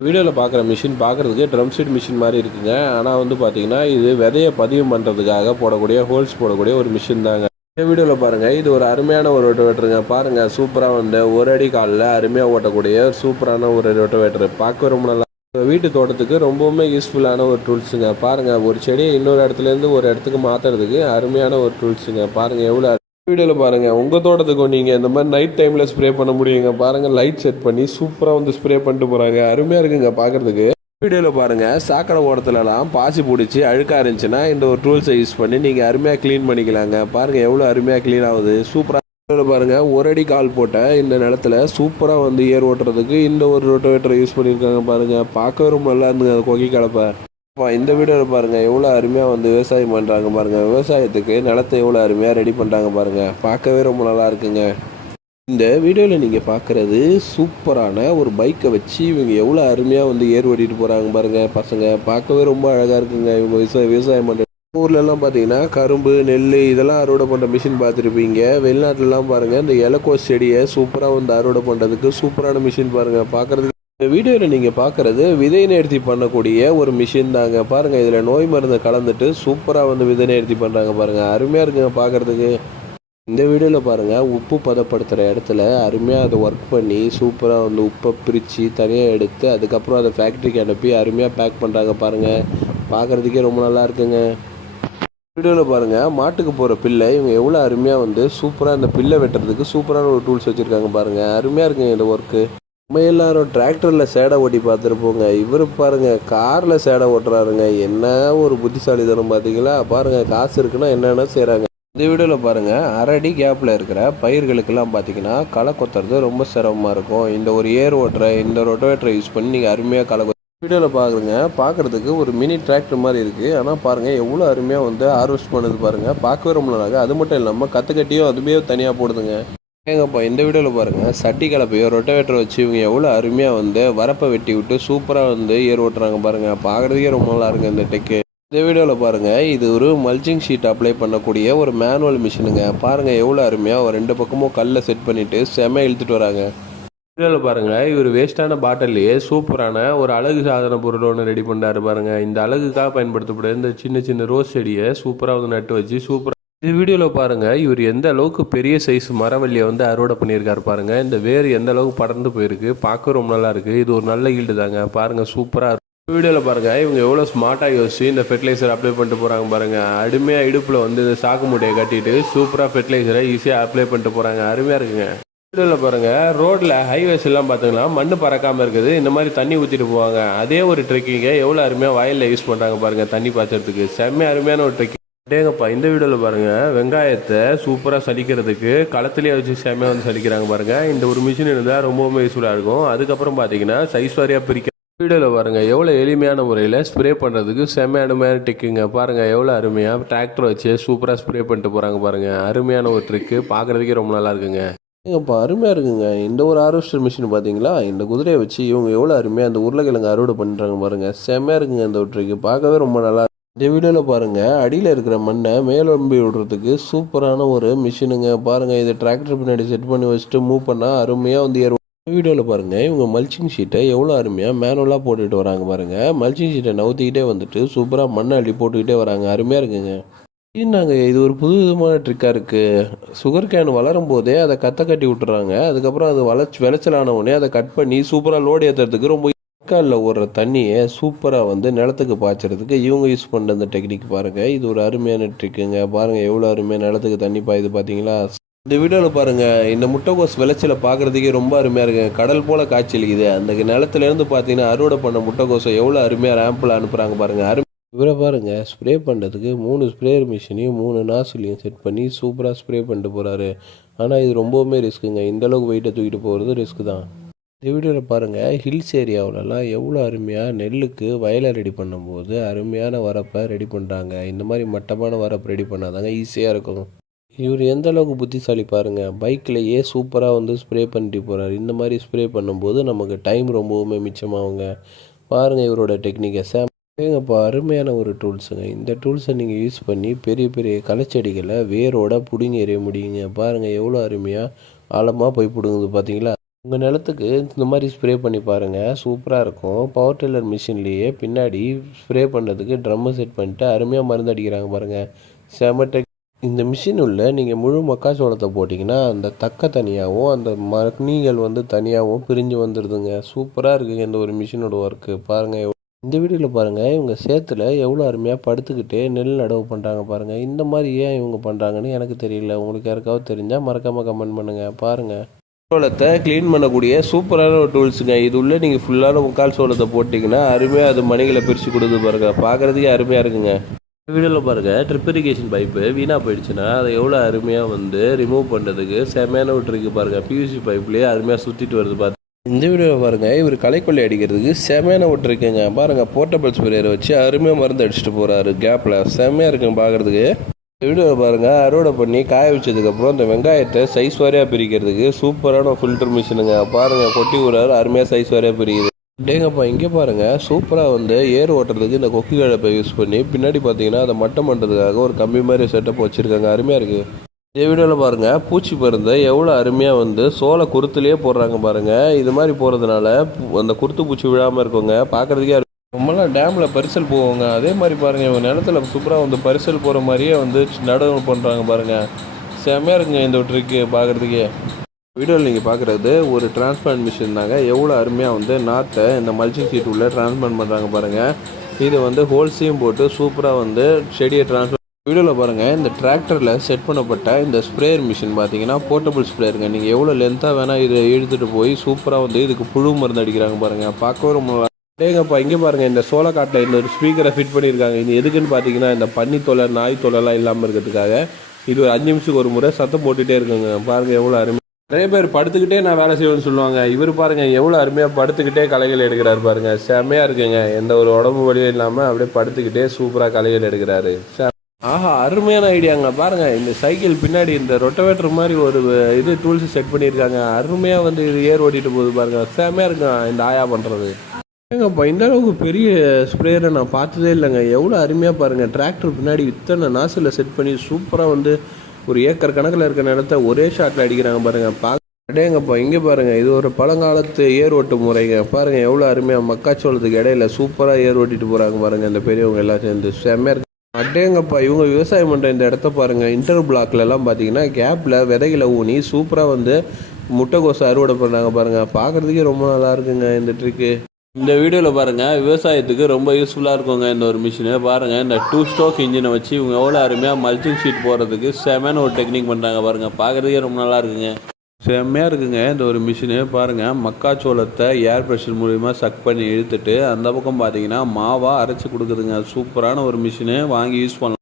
வீடியோவில் பார்க்குற மிஷின் பார்க்குறதுக்கு ட்ரம் சீட் மிஷின் மாதிரி இருக்குங்க. ஆனால் வந்து பார்த்தீங்கன்னா இது விதையை பதிவு பண்ணுறதுக்காக போடக்கூடிய ஹோல்ஸ் போடக்கூடிய ஒரு மிஷின் தாங்க. இந்த வீடியோவில் பாருங்கள் இது ஒரு அருமையான ஒரு ரொட்டவேட்டருங்க பாருங்கள் சூப்பராக வந்து ஒரு அடி காலில் அருமையாக ஓட்டக்கூடிய சூப்பரான ஒரு ரொட்டவேட்டர் பார்க்க ரொம்ப நல்லா வீட்டு தோட்டத்துக்கு ரொம்பவுமே யூஸ்ஃபுல்லான ஒரு டூல்ஸுங்க பாருங்கள் ஒரு செடியை இன்னொரு இடத்துலேருந்து ஒரு இடத்துக்கு மாற்றுறதுக்கு அருமையான ஒரு டூல்ஸுங்க பாருங்கள் எவ்வளோ வீடியோவில் பாருங்கள் உங்கள் தோட்டத்துக்கு நீங்கள் இந்த மாதிரி நைட் டைமில் ஸ்ப்ரே பண்ண முடியுங்க பாருங்கள் லைட் செட் பண்ணி சூப்பராக வந்து ஸ்ப்ரே பண்ணிட்டு போகிறாங்க அருமையாக இருக்குங்க பார்க்குறதுக்கு வீடியோவில் பாருங்கள் சாக்கடை ஓரத்துலலாம் பாசி பிடிச்சி அழுக்காக இருந்துச்சுன்னா இந்த ஒரு டூல்ஸை யூஸ் பண்ணி நீங்கள் அருமையாக க்ளீன் பண்ணிக்கலாங்க. பாருங்கள் எவ்வளோ அருமையாக க்ளீன் ஆகுது. சூப்பராக வீடியோவில் பாருங்கள் ஒரு அடி கால் போட்ட இந்த நிலத்துல சூப்பராக வந்து ஏர் ஓட்டுறதுக்கு இந்த ஒரு ரோட்டோவேட்டரை யூஸ் பண்ணியிருக்காங்க பாருங்கள் பார்க்கவே ரொம்ப நல்லா இருந்துங்க அந்த கொக்கி கலப்பை. இந்த வீடியோவில் பாருங்கள் எவ்வளோ அருமையாக வந்து விவசாயம் பண்ணுறாங்க பாருங்கள் விவசாயத்துக்கு நிலத்தை எவ்வளோ அருமையாக ரெடி பண்ணுறாங்க பாருங்கள் பார்க்கவே ரொம்ப நல்லா இருக்குங்க. இந்த வீடியோவில் நீங்கள் பார்க்குறது சூப்பரான ஒரு பைக்கை வச்சு இவங்க எவ்வளோ அருமையாக வந்து ஏர் ஓட்டிட்டு போகிறாங்க பாருங்கள் பசங்க. பார்க்கவே ரொம்ப அழகாக இருக்குங்க. இவங்க விவசாய விவசாயம் பண்ணுற ஊர்லலாம் பார்த்தீங்கன்னா கரும்பு நெல் இதெல்லாம் அறுவடை பண்ணுற மிஷின் பார்த்துருப்பீங்க. வெளிநாட்டிலலாம் பாருங்கள் இந்த இலக்கோ செடியை சூப்பராக வந்து அறுவடை பண்ணுறதுக்கு சூப்பரான மிஷின் பாருங்கள் பார்க்குறதுக்கு இந்த வீடியோவில் நீங்கள் பார்க்குறது விதை நேர்த்தி பண்ணக்கூடிய ஒரு மிஷின் தாங்க. பாருங்கள் இதில் நோய் மருந்து கலந்துட்டு சூப்பராக வந்து விதை நேர்த்தி பண்ணுறாங்க பாருங்கள் அருமையாக இருக்குங்க பார்க்குறதுக்கு இந்த வீடியோவில் பாருங்கள் உப்பு பதப்படுத்துகிற இடத்துல அருமையாக அதை ஒர்க் பண்ணி சூப்பராக வந்து உப்பை பிரித்து தனியாக எடுத்து அதுக்கப்புறம் அதை ஃபேக்ட்ரிக்கு அனுப்பி அருமையாக பேக் பண்ணுறாங்க பாருங்கள் பார்க்குறதுக்கே ரொம்ப நல்லா இருக்குங்க. வீடியோவில் பாருங்கள் மாட்டுக்கு போகிற பில்லை இவங்க எவ்வளோ அருமையாக வந்து சூப்பராக இந்த பில்லை வெட்டுறதுக்கு சூப்பரான ஒரு டூல்ஸ் வச்சுருக்காங்க பாருங்கள் அருமையாக இருக்குங்க இந்த ஒர்க்கு நம்ம எல்லாரும் டிராக்டரில் சேடை ஓட்டி பார்த்துருப்போங்க. இவர் பாருங்கள் காரில் சேடை ஓட்டுறாருங்க. என்ன ஒரு புத்திசாலித்தனம் பார்த்தீங்களா பாருங்கள் காசு இருக்குன்னா என்னென்ன செய்கிறாங்க இந்த வீடியோவில் பாருங்கள் அரடி கேப்பில் இருக்கிற பயிர்களுக்கெல்லாம் பார்த்தீங்கன்னா களை கொத்துறது ரொம்ப சிரமமாக இருக்கும். இந்த ஒரு ஏர் ஓட்டுற இந்த ரொட்டோவேட்டரை யூஸ் பண்ணி நீங்கள் அருமையாக களை கொத்து. வீடியோவில் பார்க்குறங்க பார்க்குறதுக்கு ஒரு மினி டிராக்டர் மாதிரி இருக்குது ஆனால் பாருங்கள் எவ்வளோ அருமையாக வந்து ஹார்வெஸ்ட் பண்ணுது பாருங்கள் பார்க்கவே ரொம்ப நல்லா அது மட்டும் இல்லாமல் கற்றுக்கட்டியும் அதுவே தனியாக போடுதுங்க. ஏங்கப்பா இந்த வீடியோவில் பாருங்கள் சட்டி கலப்பையோ ரொட்டவேட்டர் வச்சு இவங்க எவ்வளோ அருமையாக வந்து வரப்பை வெட்டி விட்டு சூப்பராக வந்து ஏர் ஓட்டுறாங்க பாருங்கள் பார்க்குறதுக்கே ரொம்ப நல்லா இருக்குது இந்த டெக்கு இந்த வீடியோவில் பாருங்கள் இது ஒரு மல்ச்சிங் ஷீட் அப்ளை பண்ணக்கூடிய ஒரு மேனுவல் மிஷினுங்க பாருங்கள் எவ்வளோ அருமையாக ஒரு ரெண்டு பக்கமும் கல்லை செட் பண்ணிவிட்டு செம இழுத்துட்டு வராங்க. வீடியோவில் பாருங்கள் இவர் வேஸ்ட்டான பாட்டிலேயே சூப்பரான ஒரு அழகு சாதன பொருள் ஒன்று ரெடி பண்ணுறாரு பாருங்க. இந்த அழகுக்காக பயன்படுத்தப்பட இந்த சின்ன சின்ன ரோஸ் செடியை சூப்பராக வந்து நட்டு வச்சு சூப்பராக இந்த வீடியோவில் பாருங்க இவர் எந்த அளவுக்கு பெரிய சைஸ் மரவள்ளியை வந்து அறுவடை பண்ணியிருக்காரு பாருங்க. இந்த வேர் எந்த அளவுக்கு படர்ந்து போயிருக்கு பார்க்க ரொம்ப நல்லா இருக்குது இது ஒரு நல்ல ஈல்டு தாங்க. பாருங்க சூப்பராக வீடியோவில் பாருங்க இவங்க எவ்வளோ ஸ்மார்ட்டாக யோசிச்சு இந்த ஃபெர்டிலைசர் அப்ளை பண்ணிட்டு போகிறாங்க பாருங்கள் அருமையாக இடுப்பில் வந்து இந்த சாக்கு மூட்டையை கட்டிட்டு சூப்பராக ஃபெர்டிலைசரை ஈஸியாக அப்ளை பண்ணிட்டு போகிறாங்க அருமையாக இருக்குங்க. வீடியோவில் பாருங்கள் ரோட்டில் ஹைவேஸ் எல்லாம் பார்த்தீங்கன்னா மண் பறக்காமல் இருக்குது. இந்த மாதிரி தண்ணி ஊற்றிட்டு போவாங்க. அதே ஒரு ட்ரெக்கிங்கை எவ்வளோ அருமையாக வயலில் யூஸ் பண்ணுறாங்க பாருங்க தண்ணி பாய்ச்சறதுக்கு. செம்ம அருமையான ஒரு ட்ரெக்கிங் டேங்கப்பா இந்த வீடியோவில் பாருங்கள் வெங்காயத்தை சூப்பராக சலிக்கிறதுக்கு களத்துலேயே வச்சு செம்மையாக வந்து சலிக்கிறாங்க பாருங்கள் இந்த ஒரு மிஷின் இருந்தால் ரொம்பவுமே யூஸ்ஃபுல்லாக இருக்கும். அதுக்கப்புறம் பார்த்தீங்கன்னா சைஸ் வாரியாக பிரிக்க வீடியோவில் பாருங்கள் எவ்வளோ எளிமையான முறையில் ஸ்ப்ரே பண்ணுறதுக்கு செம்ம அருமையான டெக்குங்க பாருங்கள் எவ்வளோ அருமையாக டிராக்டர் வச்சு சூப்பராக ஸ்ப்ரே பண்ணிட்டு போகிறாங்க பாருங்கள் அருமையான ஒரு ட்ரிக்கு பார்க்குறதுக்கே ரொம்ப நல்லா இருக்குங்க. ஏங்கப்பா அருமையாக இருக்குங்க. இந்த ஒரு ஹார்வெஸ்டர் மிஷின் பார்த்தீங்களா இந்த குதிரையை வச்சு இவங்க எவ்வளோ அருமையாக அந்த உருளைக்கிழங்கு அறுவடை பண்ணுறாங்க பாருங்கள் செம்மையாக இருக்குங்க இந்த ஒரு ட்ரிக்கு பார்க்கவே ரொம்ப நல்லா இந்த வீடியோவில் பாருங்க அடியில் இருக்கிற மண்ணை மேலம்பி விடுறதுக்கு சூப்பரான ஒரு மிஷினுங்க. பாருங்க இதை டிராக்டர் பின்னாடி செட் பண்ணி வச்சுட்டு மூவ் பண்ணால் அருமையாக வந்து ஏறும். வீடியோவில் பாருங்க இவங்க மல்ச்சிங் ஷீட்டை எவ்வளோ அருமையாக மேனுவலாக போட்டுக்கிட்டு வராங்க பாருங்கள் மல்ச்சிங் ஷீட்டை நவுத்திக்கிட்டே வந்துட்டு சூப்பராக மண்ணை அள்ளி போட்டுக்கிட்டே வராங்க. அருமையாக இருக்குங்க. என்னங்க இது ஒரு புது விதமான ட்ரிக்காக இருக்குது சுகர் கேன் வளரும் போதே அதை கத்த கட்டி விட்டுறாங்க. அதுக்கப்புறம் அது வளர்ச்சி விளைச்சலான உடனே அதை கட் பண்ணி சூப்பராக லோடு ஏற்றுறதுக்கு ரொம்ப காலில் ஓடுற தண்ணியை சூப்பராக வந்து நிலத்துக்கு பாய்ச்சறதுக்கு இவங்க யூஸ் பண்ணுற அந்த டெக்னிக் பாருங்கள் இது ஒரு அருமையான ட்ரிக்குங்க பாருங்கள் எவ்வளோ அருமையாக நிலத்துக்கு தண்ணி பாயுது பார்த்தீங்களா இந்த வீடியோவில் பாருங்கள் இந்த முட்டைக்கோஸ் விளைச்சலை பார்க்குறதுக்கே ரொம்ப அருமையாக இருக்குங்க. கடல் போல் காய்ச்சலிக்குது. அந்த நிலத்துலேருந்து பார்த்தீங்கன்னா அறுவடை பண்ண முட்டைக்கோஸை எவ்வளோ அருமையாக ரேம்பில் அனுப்புகிறாங்க பாருங்கள் அருமை இவரை பாருங்கள் ஸ்ப்ரே பண்ணுறதுக்கு மூணு ஸ்ப்ரேயர் மிஷினையும் மூணு நாசிலையும் செட் பண்ணி சூப்பராக ஸ்ப்ரே பண்ணிட்டு போகிறாரு ஆனால் இது ரொம்பவுமே ரிஸ்க்குங்க இந்தளவுக்கு வெயிட்டை தூக்கிட்டு போகிறது ரிஸ்க் தான். இந்த வீடியோவில் பாருங்கள் ஹில்ஸ் ஏரியாவிலலாம் எவ்வளோ அருமையாக நெல்லுக்கு வயலை ரெடி பண்ணும்போது அருமையான வரப்பை ரெடி பண்ணுறாங்க இந்த மாதிரி மட்டமான வரப்பு ரெடி பண்ணாதாங்க ஈஸியாக இருக்கும். இவர் எந்த அளவுக்கு புத்திசாலி பாருங்கள் பைக்லேயே சூப்பராக வந்து ஸ்ப்ரே பண்ணிட்டு போகிறார் இந்த மாதிரி ஸ்ப்ரே பண்ணும்போது நமக்கு டைம் ரொம்பவுமே மிச்சமாகுங்க. பாருங்கள் இவரோட டெக்னிக்கை சேம் அருமையான ஒரு டூல்ஸுங்க இந்த டூல்ஸை நீங்கள் யூஸ் பண்ணி பெரிய பெரிய களைச்செடிகளை வேரோட பிடுங்கி எறிய முடியுங்க. பாருங்கள் எவ்வளோ அருமையாக ஆழமாக போய் பிடுங்குது பார்த்தீங்களா உங்கள் நிலத்துக்கு இந்த மாதிரி ஸ்ப்ரே பண்ணி பாருங்கள் சூப்பராக இருக்கும். பவர் டில்லர் மிஷின்லேயே பின்னாடி ஸ்ப்ரே பண்ணுறதுக்கு ட்ரம்மை செட் பண்ணிட்டு அருமையாக மருந்து அடிக்கிறாங்க பாருங்கள் செமட்டெக் இந்த மிஷின் உள்ள நீங்கள் முழு மக்காச்சோளத்தை போட்டிங்கன்னா அந்த தக்க தனியாகவும் அந்த மணிகள் வந்து தனியாகவும் பிரிஞ்சு வந்துடுதுங்க சூப்பராக இருக்குங்க இந்த ஒரு மிஷினோட ஒர்க்கு பாருங்கள் இந்த வீடியோவில் பாருங்கள் இவங்க சேத்துல எவ்வளோ அருமையாக படுத்துக்கிட்டு நெல் நடவு பண்ணுறாங்க பாருங்கள் இந்த மாதிரி ஏன் இவங்க பண்ணுறாங்கன்னு எனக்கு தெரியல. உங்களுக்கு யாருக்காவது தெரிஞ்சால் மறக்காமல் கமெண்ட் பண்ணுங்கள் பாருங்கள் சோளத்தை க்ளீன் பண்ணக்கூடிய சூப்பரான ஒரு டூல்ஸுங்க இது உள்ளே நீங்கள் ஃபுல்லான முக்கால் சோளத்தை போட்டிங்கன்னா அருமையாக அது மணிகளை பிரித்து கொடுத்து பாருங்கள் பார்க்குறதுக்கே அருமையாக இருக்குங்க. வீடியோவில் பாருங்கள் ட்ரிப் இரிகேஷன் பைப்பு வீணாக போயிடுச்சுன்னா அதை எவ்வளோ அருமையாக வந்து ரிமூவ் பண்ணுறதுக்கு செமையான விட்டுருக்கு பாருங்கள் பியூசி பைப்லேயே அருமையாக சுற்றிட்டு வருது பார்த்து இந்த வீடியோவில் பாருங்கள் இவர் களைக்கொல்லி அடிக்கிறதுக்கு செமையான விட்டுருக்குங்க பாருங்கள் போர்ட்டபிள் ஸ்ப்ரேயரை வச்சு அருமையாக மருந்து அடிச்சுட்டு போகிறாரு கேப்பில் செமையாக இருக்குங்க பார்க்குறதுக்கு. வீடியோவில் பாருங்கள் அறுவடை பண்ணி காய வச்சதுக்கப்புறம் இந்த வெங்காயத்தை சைஸ் வாரியாக பிரிக்கிறதுக்கு சூப்பரான ஃபில்டர் மிஷினுங்க பாருங்கள் கொட்டி விடுறாரு. அருமையாக சைஸ் வாரியாக பிரிக்குது டேங்கப்பா இங்கே பாருங்கள் சூப்பராக வந்து ஏர் ஓட்டுறதுக்கு இந்த கொக்கி கழப்பை யூஸ் பண்ணி பின்னாடி பார்த்தீங்கன்னா அதை மட்டம் பண்ணுறதுக்காக ஒரு கம்பி மாதிரி செட்டப் வச்சுருக்காங்க. அருமையாக இருக்குது இந்த வீடியோவில் பாருங்கள் பூச்சி மருந்தை எவ்வளோ அருமையாக வந்து சோள குருத்துலேயே போடுறாங்க பாருங்கள் இது மாதிரி போகிறதுனால அந்த குருத்து பூச்சி விழாமல் இருக்குங்க. பார்க்குறதுக்கே ரொம்பலாம் டேமில் பரிசல் போவாங்க. அதே மாதிரி பாருங்கள் இவங்க நிலத்துல சூப்பராக வந்து பரிசல் போகிற மாதிரியே வந்து நடவு பண்ணுறாங்க பாருங்கள் செம்மையாக இருக்குங்க இந்த ட்ரிக்கு பார்க்குறதுக்கே வீடியோவில் நீங்கள் பார்க்குறது ஒரு டிரான்ஸ்பிளான்ட் மிஷின் தாங்க. எவ்வளோ அருமையாக வந்து நாற்றை இந்த மல்ச்சிங் சீட் உள்ள டிரான்ஸ்பிளான்ட் பண்ணுறாங்க பாருங்கள் இது வந்து ஹோல்ஸையும் போட்டு சூப்பராக வந்து செடியை டிரான்ஸ்பிளான் வீடியோவில் பாருங்கள் இந்த டிராக்டரில் செட் பண்ணப்பட்ட இந்த ஸ்ப்ரேயர் மிஷின் பார்த்தீங்கன்னா போர்ட்டபிள் ஸ்ப்ரேயருங்க நீங்கள் எவ்வளோ லென்த்தாக வேணால் இதை இழுத்துட்டு போய் சூப்பராக வந்து இதுக்கு புழு மருந்து அடிக்கிறாங்க பாருங்கள் பார்க்க ரொம்ப ஏங்கப்பா இங்கே பாருங்கள் இந்த சோளக்காட்டில் இந்த ஒரு ஸ்பீக்கரை ஃபிட் பண்ணியிருக்காங்க. இது எதுக்குன்னு பார்த்தீங்கன்னா இந்த பன்னி தொலை நாய் தொலைலாம் இல்லாமல் இருக்கிறதுக்காக இது ஒரு அஞ்சு நிமிஷத்துக்கு ஒரு முறை சத்தம் போட்டுகிட்டே இருக்குங்க. பாருங்கள் எவ்வளோ அருமை. நிறைய பேர் படுத்துக்கிட்டே நான் வேலை செய்வேன்னு சொல்லுவாங்க. இவர் பாருங்கள் எவ்வளோ அருமையாக படுத்துக்கிட்டே கலைகள் எடுக்கிறாரு பாருங்கள் செம்மையாக இருக்குங்க. எந்த ஒரு உடம்பு வலியும் இல்லாமல் அப்படியே படுத்துக்கிட்டே சூப்பராக கலைகள் எடுக்கிறாரு. ஆஹா அருமையான ஐடியாங்க. பாருங்க இந்த சைக்கிள் பின்னாடி இந்த ரொட்டவேட்டர் மாதிரி ஒரு இது டூல்ஸ் செட் பண்ணியிருக்காங்க. அருமையாக வந்து இது ஏர் ஓட்டிகிட்டு போகுது பாருங்கள் செம்மையாக இருக்கும் இந்த ஆயா பண்ணுறது ஏங்கப்பா இந்த அளவுக்கு பெரிய ஸ்ப்ரேயரை நான் பார்த்ததே இல்லைங்க. எவ்வளோ அருமையாக பாருங்கள் டிராக்டர் பின்னாடி இத்தனை நாசில் செட் பண்ணி சூப்பராக வந்து ஒரு ஏக்கர் கணக்கில் இருக்க நிலத்த ஒரே ஷாட்டில் அடிக்கிறாங்க பாருங்கள் பா அடேங்கப்பா இங்கே பாருங்கள் இது ஒரு பழங்காலத்து ஏர் ஓட்டு முறைங்க. பாருங்கள் எவ்வளோ அருமையாக மக்காச்சோளத்துக்கு இடையில சூப்பராக ஏர் ஓட்டிட்டு போகிறாங்க பாருங்கள் இந்த பெரியவங்க எல்லாம் சேர்ந்து. செம்மையாக அட்டேங்கப்பா அடேங்கப்பா இவங்க விவசாயம் பண்ணுற இந்த இடத்த பாருங்கள் இன்டர் பிளாக்லலாம் பார்த்தீங்கன்னா கேப்பில் விதைகளை ஊனி சூப்பராக வந்து முட்டைக்கோசை அறுவடை பண்ணுறாங்க பாருங்கள் பார்க்குறதுக்கே ரொம்ப நல்லா இருக்குங்க இந்த ட்ரிக்கு இந்த வீடியோவில் பாருங்கள் விவசாயத்துக்கு ரொம்ப யூஸ்ஃபுல்லாக இருக்குங்க இந்த ஒரு மிஷினு பாருங்கள் இந்த டூ ஸ்டோக் இன்ஜினை வச்சு இவங்க எவ்வளோ அருமையாக மல்ச்சிங் ஷீட் போடுறதுக்கு செமையான ஒரு டெக்னிக் பண்ணுறாங்க பாருங்கள் பார்க்குறதுக்கே ரொம்ப நல்லா இருக்குங்க. செம்மையாக இருக்குங்க இந்த ஒரு மிஷினு பாருங்கள் மக்காச்சோளத்தை ஏர் ப்ரெஷர் மூலிமா சக் பண்ணி இழுத்துட்டு அந்த பக்கம் பார்த்தீங்கன்னா மாவாக அரைச்சி கொடுக்குதுங்க. சூப்பரான ஒரு மிஷினு வாங்கி யூஸ் பண்ணலாம்.